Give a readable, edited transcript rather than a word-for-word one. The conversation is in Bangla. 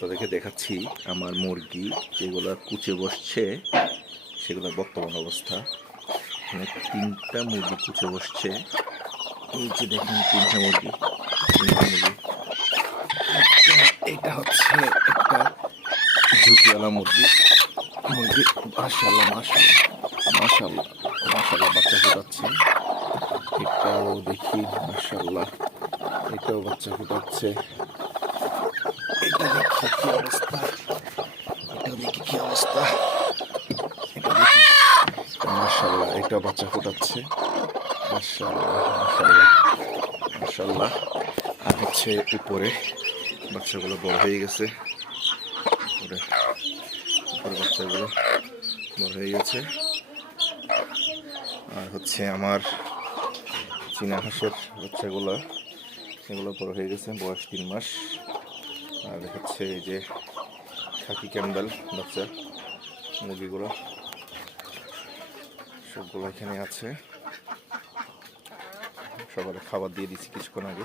আপনাদেরকে দেখাচ্ছি আমার মুরগি যেগুলো কুচে বসছে সেগুলোর বর্তমান অবস্থা। এখানে 3টা মুরগি কুচে বসছে। এই যে দেখেন 3টা মুরগি। এটা হচ্ছে একটা ঝুঁকিওয়ালা মুরগি। মাশাআল্লাহ মাশাআল্লাহ মাশাআল্লাহ মাশাআল্লাহ বাচ্চা ফুটাচ্ছে। এটাও দেখি মাশাআল্লাহ, এটাও বাচ্চা ফুটাচ্ছে। এটা দেখি কি অবস্থা, এটা দেখি কি অবস্থা, এটা দেখি মাশাআল্লাহ, এটা বাচ্চা ফুটাচ্ছে। মাশাআল্লাহ মাশাআল্লাহ মাশাআল্লাহ। আর হচ্ছে উপরে বাচ্চাগুলো বড় হয়ে গেছে, উপরে বাচ্চাগুলো বড় হয়ে গেছে। আর হচ্ছে আমার চীনা হাঁসের বাচ্চাগুলো, এগুলো বড় হয়ে গেছে, বয়স 3 মাস। আর হচ্ছে এই যে খাকি ক্যাম্বেল বাচ্চা মুরগিগুলো সবগুলো এখানে আছে। সকালে খাবার দিয়ে দিচ্ছি কিছুক্ষণ আগে।